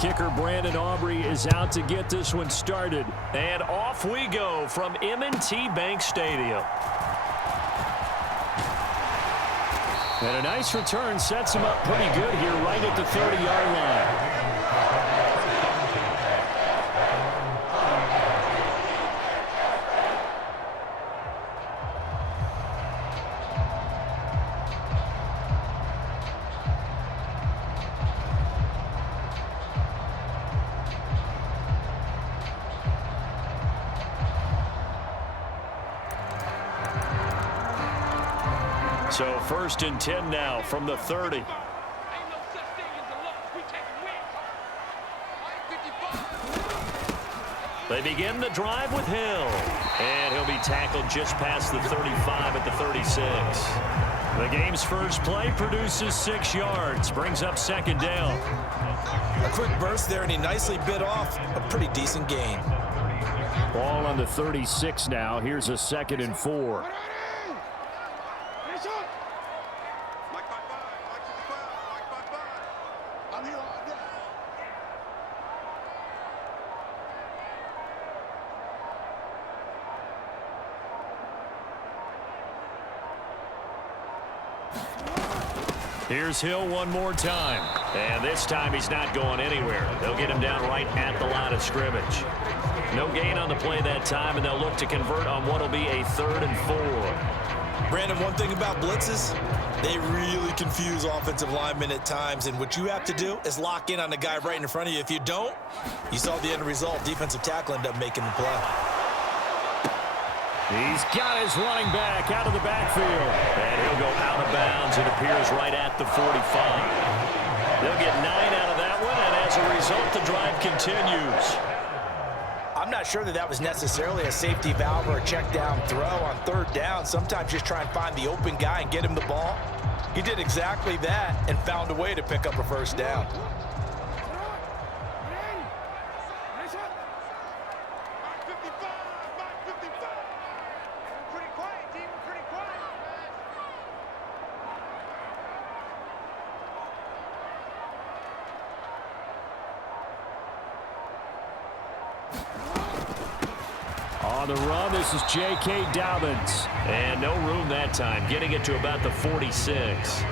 kicker Brandon Aubrey is out to get this one started. And off we go from M&T Bank Stadium. And a nice return sets him up pretty good here right at the 30-yard line. So 1st and 10 now from the 30. They begin the drive with Hill. And he'll be tackled just past the 35 at the 36. The game's first play produces 6 yards. Brings up 2nd down. A quick burst there, and he nicely bit off a pretty decent gain. Ball on the 36 now. Here's a 2nd and 4. Here's Hill one more time. And this time he's not going anywhere. They'll get him down right at the line of scrimmage. No gain on the play that time, and they'll look to convert on what will be a 3rd and 4. Brandon, one thing about blitzes, they really confuse offensive linemen at times, and what you have to do is lock in on the guy right in front of you. If you don't, you saw the end result. Defensive tackle ended up making the play. He's got his running back out of the backfield. And he'll go out of bounds. It appears right at the 45. They'll get 9 out of that one, and as a result, the drive continues. I'm not sure that was necessarily a safety valve or a check down throw on 3rd down. Sometimes just try and find the open guy and get him the ball. He did exactly that and found a way to pick up a 1st down. On the run, this is J.K. Dobbins. And no room that time, getting it to about the 46.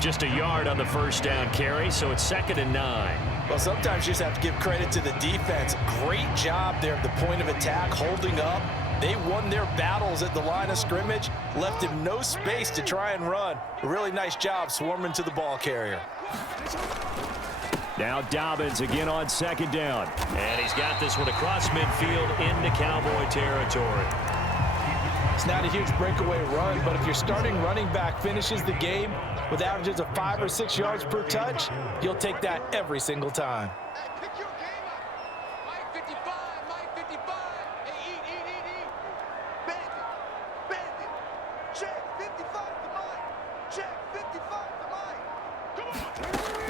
Just a yard on the 1st down carry, so it's 2nd and 9. Well, sometimes you just have to give credit to the defense. Great job there at the point of attack, holding up. They won their battles at the line of scrimmage, left him no space to try and run. A really nice job swarming to the ball carrier. Now Dobbins again on 2nd down. And he's got this one across midfield into Cowboy territory. It's not a huge breakaway run, but if your starting running back finishes the game with averages of 5 or 6 yards per touch, you'll take that every single time.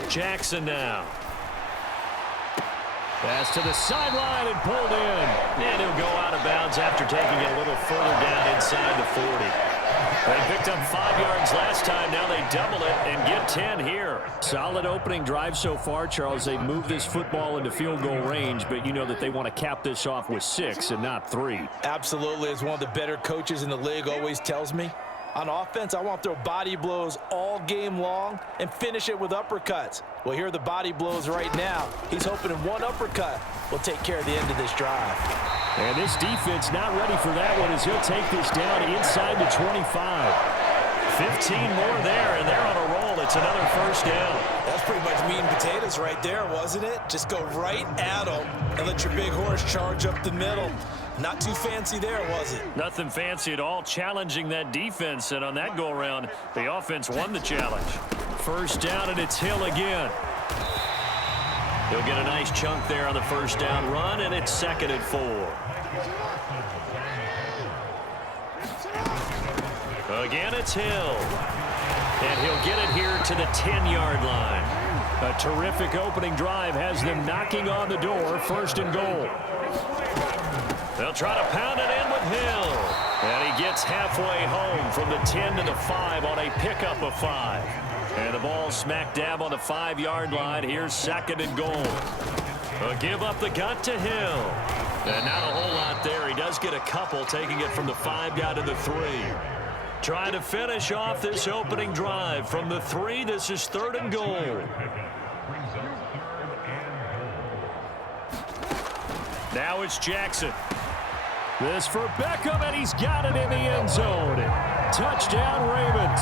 Jackson now. Pass to the sideline and pulled in. And he'll go out of bounds after taking it a little further down inside the 40. They picked up 5 yards last time. Now they double it and get 10 here. Solid opening drive so far, Charles. They've moved this football into field goal range, but you know that they want to cap this off with 6 and not 3. Absolutely. As one of the better coaches in the league always tells me, on offense, I want to throw body blows all game long and finish it with uppercuts. Well, here are the body blows right now. He's hoping in one uppercut will take care of the end of this drive. And this defense not ready for that one as he'll take this down inside the 25. 15 more there, and they're on a roll. It's another 1st down. That's pretty much meat and potatoes right there, wasn't it? Just go right at them and let your big horse charge up the middle. Not too fancy there, was it? Nothing fancy at all, challenging that defense. And on that go-around, the offense won the challenge. 1st down, and it's Hill again. He'll get a nice chunk there on the 1st down run, and it's 2nd and 4. Again, it's Hill. And he'll get it here to the 10-yard line. A terrific opening drive has them knocking on the door. 1st and goal. They'll try to pound it in with Hill. And he gets halfway home from the 10 to the 5 on a pickup of 5. And the ball smack dab on the 5-yard line. Here's 2nd and goal. A give up the gut to Hill. And not a whole lot there. He does get a couple, taking it from the 5 down to the 3. Trying to finish off this opening drive from the 3. This is 3rd and goal. Now it's Jackson. This for Beckham, and he's got it in the end zone. Touchdown, Ravens.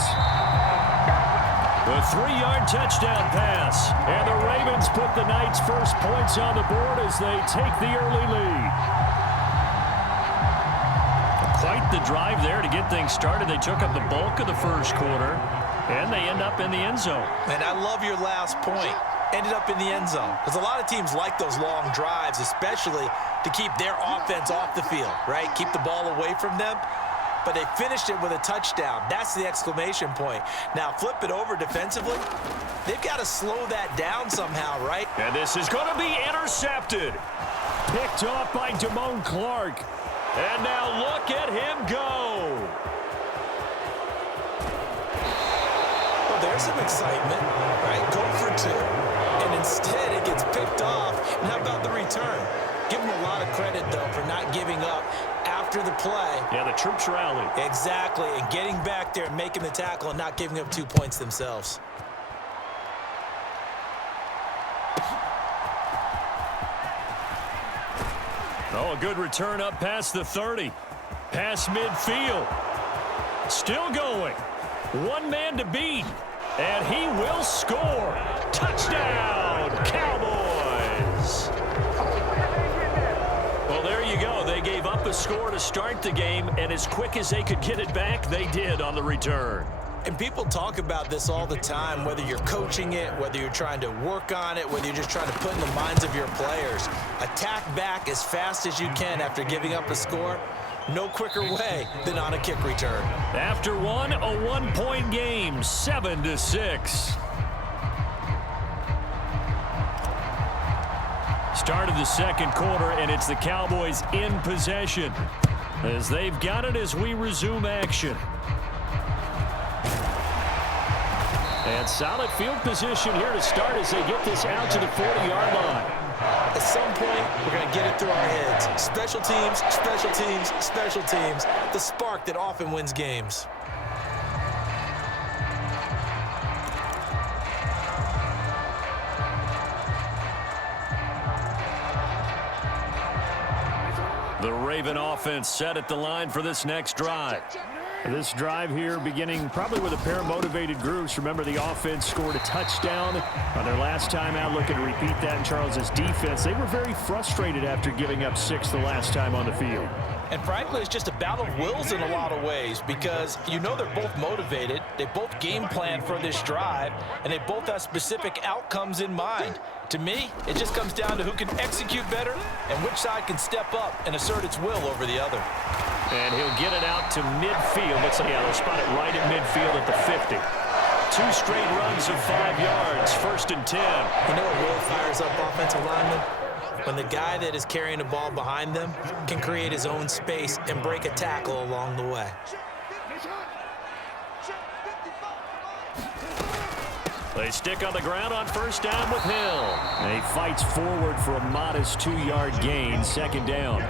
The 3-yard touchdown pass. And the Ravens put the night's first points on the board as they take the early lead. Quite the drive there to get things started. They took up the bulk of the first quarter, and they end up in the end zone. And I love your last point. Ended up in the end zone. Because a lot of teams like those long drives, especially to keep their offense off the field, right? Keep the ball away from them. But they finished it with a touchdown. That's the exclamation point. Now, flip it over defensively. They've got to slow that down somehow, right? And this is going to be intercepted. Picked off by Damone Clark. And now look at him go. Well, there's some excitement, right? Go for 2. And instead, it gets picked off. And how about the return? Give him a lot of credit, though, for not giving up after the play. Yeah, the troops rallied. Exactly, and getting back there and making the tackle and not giving up 2 points themselves. Oh, a good return up past the 30. Past midfield. Still going. One man to beat. And he will score. Touchdown, Cowboys. Well, there you go. They gave up a score to start the game, and as quick as they could get it back, they did on the return. And people talk about this all the time, whether you're coaching it, whether you're trying to work on it, whether you're just trying to put in the minds of your players. Attack back as fast as you can after giving up a score. No quicker way than on a kick return. After one, a 1-point game, 7-6. Start of the second quarter, and it's the Cowboys in possession as they've got it as we resume action. And solid field position here to start as they get this out to the 40-yard line. At some point, we're going to get it through our heads. Special teams, special teams, special teams. The spark that often wins games. The Raven offense set at the line for this next drive. This drive here beginning probably with a pair of motivated groups. Remember, the offense scored a touchdown on their last time out. Looking to repeat that in Charles's defense. They were very frustrated after giving up 6 the last time on the field. And frankly, it's just a battle of wills in a lot of ways because you know they're both motivated. They both game plan for this drive, and they both have specific outcomes in mind. To me, it just comes down to who can execute better and which side can step up and assert its will over the other. And he'll get it out to midfield. Let's see, they'll spot it right at midfield at the 50. 2 straight runs of 5 yards, 1st and 10. You know what really fires up offensive linemen? When the guy that is carrying the ball behind them can create his own space and break a tackle along the way. They stick on the ground on 1st down with Hill. And he fights forward for a modest 2-yard gain, 2nd down.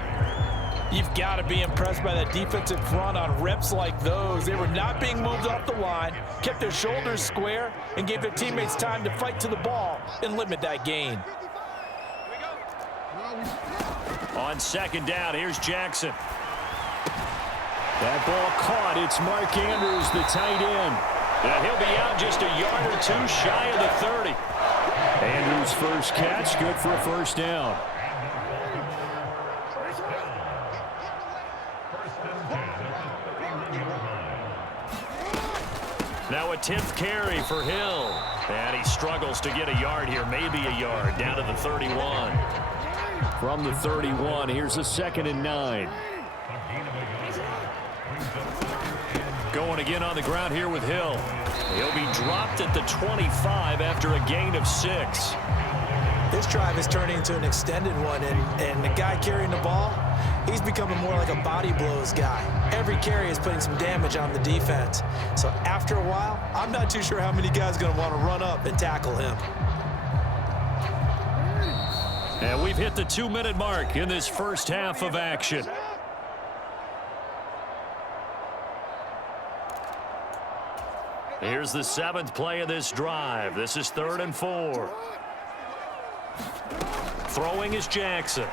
You've got to be impressed by that defensive front on reps like those. They were not being moved off the line, kept their shoulders square, and gave their teammates time to fight to the ball and limit that gain. On 2nd down, here's Jackson. That ball caught. It's Mark Andrews, the tight end. And he'll be out just a yard or 2 shy of the 30. Andrews' first catch, good for a 1st down. Now a 10th carry for Hill. And he struggles to get a yard here, maybe a yard, down to the 31. From the 31, here's a 2nd and 9. Going again on the ground here with Hill. He'll be dropped at the 25 after a gain of 6. This drive is turning into an extended one, and the guy carrying the ball, he's becoming more like a body blows guy. Every carry is putting some damage on the defense. So after a while, I'm not too sure how many guys are going to want to run up and tackle him. And we've hit the 2-minute mark in this first half of action. Here's the 7th play of this drive. This is 3rd and 4. Throwing is Jackson.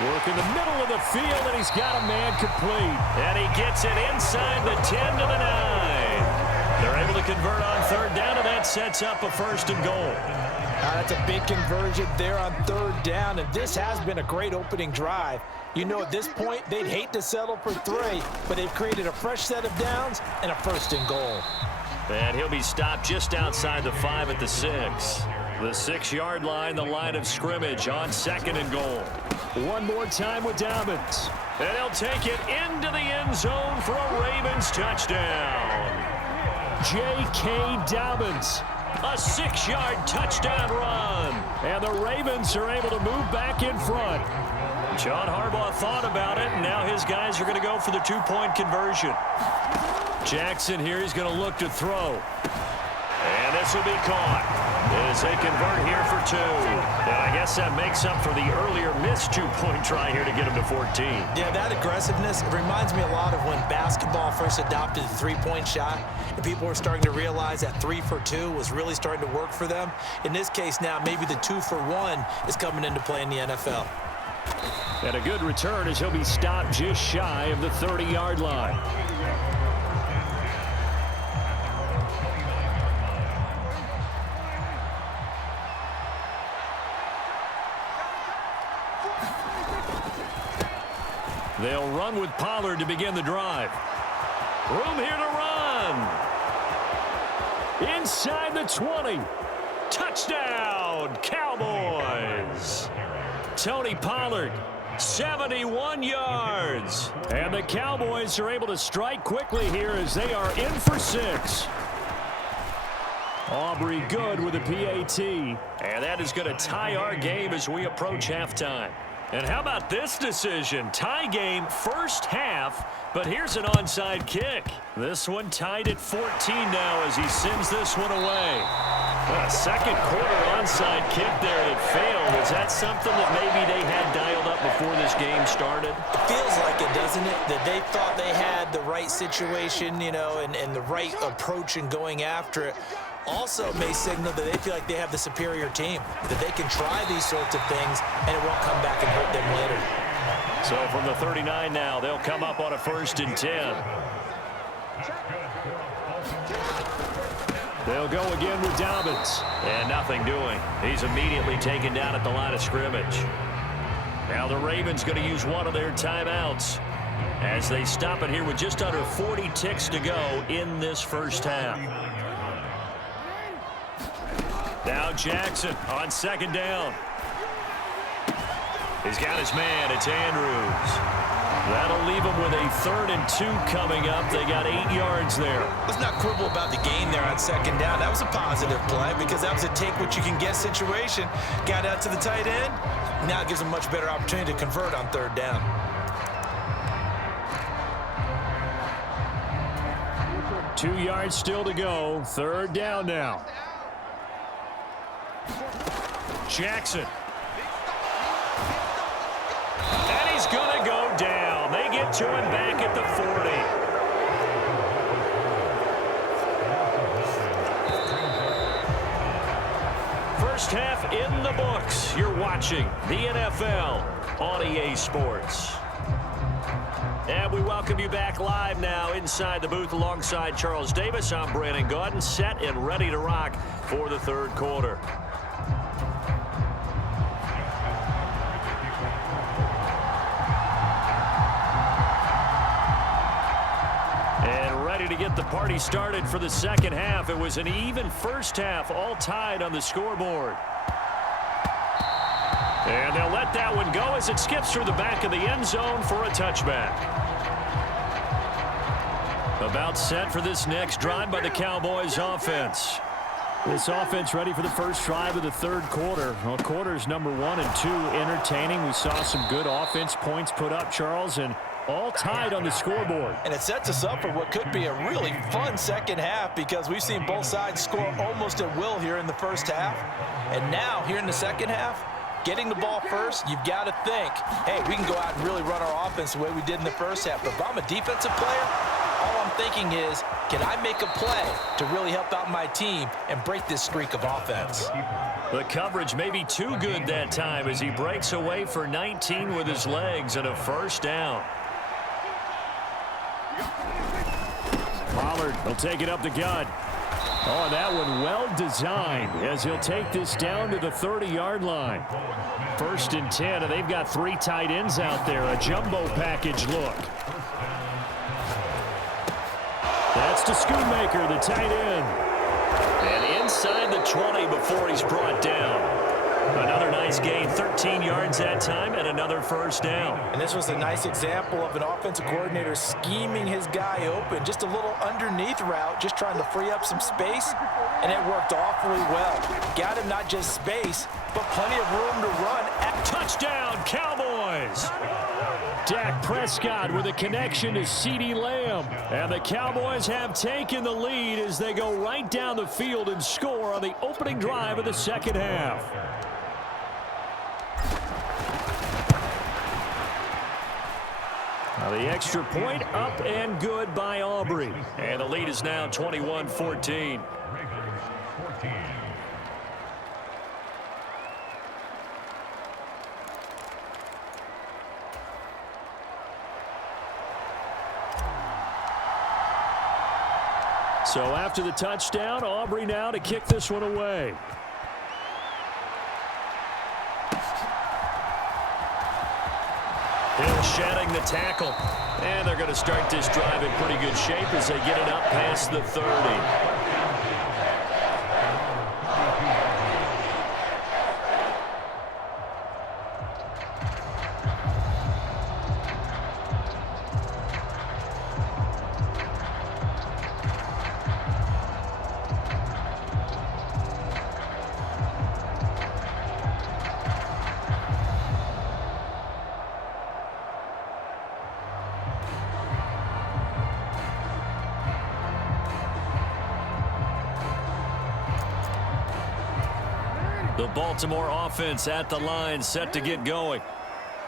Work in the middle of the field, and he's got a man complete. And he gets it inside the 10 to the 9. They're able to convert on 3rd down, and that sets up a 1st and goal. That's a big conversion there on 3rd down, and this has been a great opening drive. You know, at this point, they'd hate to settle for 3, but they've created a fresh set of downs and a 1st and goal. And he'll be stopped just outside the 5 at the 6. The 6-yard line, the line of scrimmage on 2nd and goal. One more time with Dobbins. And he'll take it into the end zone for a Ravens touchdown. J.K. Dobbins. A 6-yard touchdown run. And the Ravens are able to move back in front. John Harbaugh thought about it, and now his guys are going to go for the 2-point conversion. Jackson here, he's going to look to throw. And this will be caught as they convert here for 2. And I guess that makes up for the earlier missed 2-point try here to get him to 14. Yeah, that aggressiveness, it reminds me a lot of when basketball first adopted the 3-point shot, and people were starting to realize that 3 for 2 was really starting to work for them. In this case now, maybe the 2 for 1 is coming into play in the NFL. And a good return as he'll be stopped just shy of the 30-yard line. They'll run with Pollard to begin the drive. Room here to run. Inside the 20. Touchdown, Cowboys. Tony Pollard, 71 yards. And the Cowboys are able to strike quickly here as they are in for 6. Aubrey good with a PAT. And that is going to tie our game as we approach halftime. And how about this decision? Tie game first half, but here's an onside kick. This one tied at 14 now as he sends this one away. A second quarter onside kick there, and it failed. Is that something that maybe they had dialed up before this game started? It feels like it, doesn't it? That they thought they had the right situation, you know, and the right approach in going after it. Also may signal that they feel like they have the superior team, that they can try these sorts of things and it won't come back and hurt them later. So from the 39 now, they'll come up on a 1st and 10. They'll go again with Dobbins. And nothing doing. He's immediately taken down at the line of scrimmage. Now the Ravens going to use one of their timeouts as they stop it here with just under 40 ticks to go in this first half. Now Jackson on 2nd down. He's got his man. It's Andrews. That'll leave him with a 3rd and 2 coming up. They got 8 yards there. Let's not quibble about the gain there on 2nd down. That was a positive play because that was a take-what-you-can-get situation. Got out to the tight end. Now it gives them a much better opportunity to convert on 3rd down. Two yards still to go. 3rd down now. Jackson. And he's going to go down. They get to him back at the 40. First half in the books. You're watching the NFL on EA Sports. And we welcome you back live now inside the booth alongside Charles Davis. I'm Brandon Gaudin, set and ready to rock for the 3rd quarter. To get the party started for the 2nd half. It was an even first half, all tied on the scoreboard. And they'll let that one go as it skips through the back of the end zone for a touchback. About set for this next drive by the Cowboys offense. This offense ready for the first drive of the third quarter. Well, quarters number 1 and 2 entertaining. We saw some good offense points put up, Charles, and all tied on the scoreboard. And it sets us up for what could be a really fun second half because we've seen both sides score almost at will here in the first half. And now, here in the second half, getting the ball first, you've got to think, hey, we can go out and really run our offense the way we did in the first half. But if I'm a defensive player, all I'm thinking is, can I make a play to really help out my team and break this streak of offense? The coverage may be too good that time as he breaks away for 19 with his legs and a first down. Pollard will take it up the gut. Oh, that one well designed as he'll take this down to the 30-yard line. 1st and 10, and they've got 3 tight ends out there. A jumbo package look. That's to Schoonmaker, the tight end. And inside the 20 before he's brought down. Another nice gain, 13 yards that time, and another first down. And this was a nice example of an offensive coordinator scheming his guy open. Just a little underneath route, just trying to free up some space, and it worked awfully well. Got him not just space, but plenty of room to run. Touchdown, Cowboys! Dak Prescott with a connection to CeeDee Lamb. And the Cowboys have taken the lead as they go right down the field and score on the opening drive of the second half. Now the extra point up and good by Aubrey. And the lead is now 21-14. So after the touchdown, Aubrey now to kick this one away. Hill shedding the tackle. And they're going to start this drive in pretty good shape as they get it up past the 30. The Baltimore offense at the line, set to get going.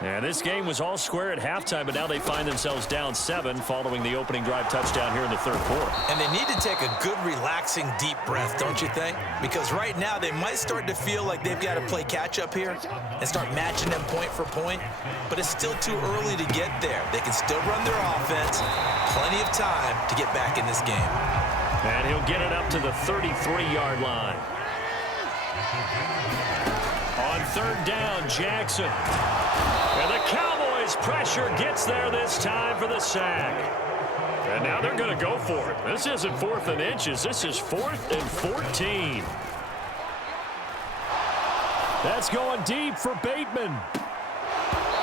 And this game was all square at halftime, but now they find themselves down 7 following the opening drive touchdown here in the third quarter. And they need to take a good, relaxing, deep breath, don't you think? Because right now they might start to feel like they've got to play catch-up here and start matching them point for point. But it's still too early to get there. They can still run their offense. Plenty of time to get back in this game. And he'll get it up to the 33-yard line. On third down, Jackson. And the Cowboys' pressure gets there this time for the sack. And now they're going to go for it. This isn't 4th and inches. This is 4th and 14. That's going deep for Bateman.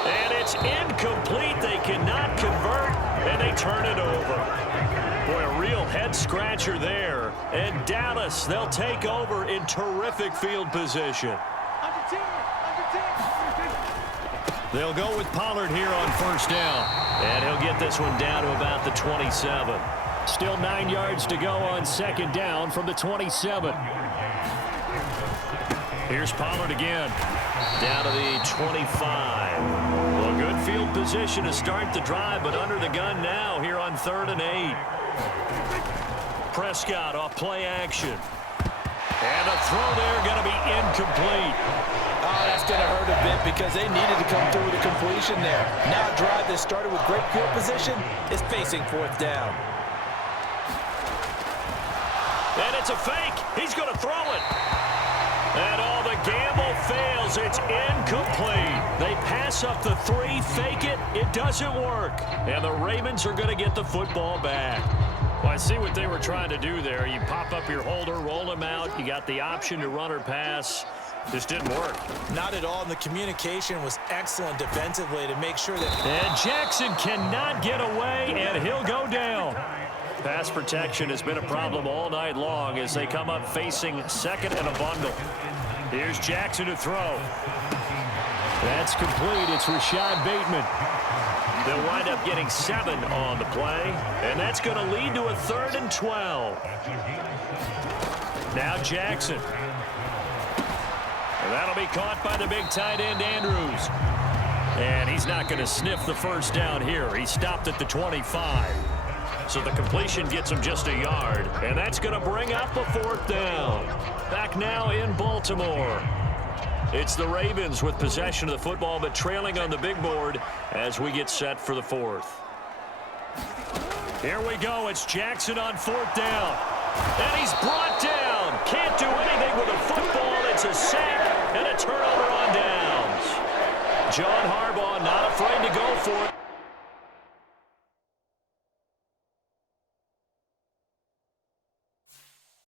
And it's incomplete. They cannot convert, and they turn it over. Boy, a real head-scratcher there. And Dallas, they'll take over in terrific field position. They'll go with Pollard here on first down. And he'll get this one down to about the 27. Still 9 yards to go on second down from the 27. Here's Pollard again. Down to the 25. Well, good field position to start the drive, but under the gun now here on 3rd and 8. Prescott off play action. And the throw there going to be incomplete. Oh, that's going to hurt a bit because they needed to come through with a completion there. Now a drive that started with great field position is facing 4th down. And it's a fake. He's going to throw it. And all the gamble fails. It's incomplete. They pass up the 3, fake it. It doesn't work. And the Ravens are going to get the football back. Well, I see what they were trying to do there. You pop up your holder, roll him out. You got the option to run or pass. Just didn't work. Not at all, and the communication was excellent defensively to make sure that... And Jackson cannot get away, and he'll go down. Pass protection has been a problem all night long as they come up facing second and a bundle. Here's Jackson to throw. That's complete. It's Rashad Bateman. They'll wind up getting 7 on the play, and that's going to lead to a 3rd and 12. Now Jackson. And that'll be caught by the big tight end, Andrews. And he's not going to sniff the first down here. He stopped at the 25. So the completion gets him just a yard, and that's going to bring up a 4th down. Back now in Baltimore. It's the Ravens with possession of the football, but trailing on the big board as we get set for the 4th. Here we go. It's Jackson on 4th down. And he's brought down. Can't do anything with a football. It's a sack and a turnover on downs. John Harbaugh not afraid to go for it.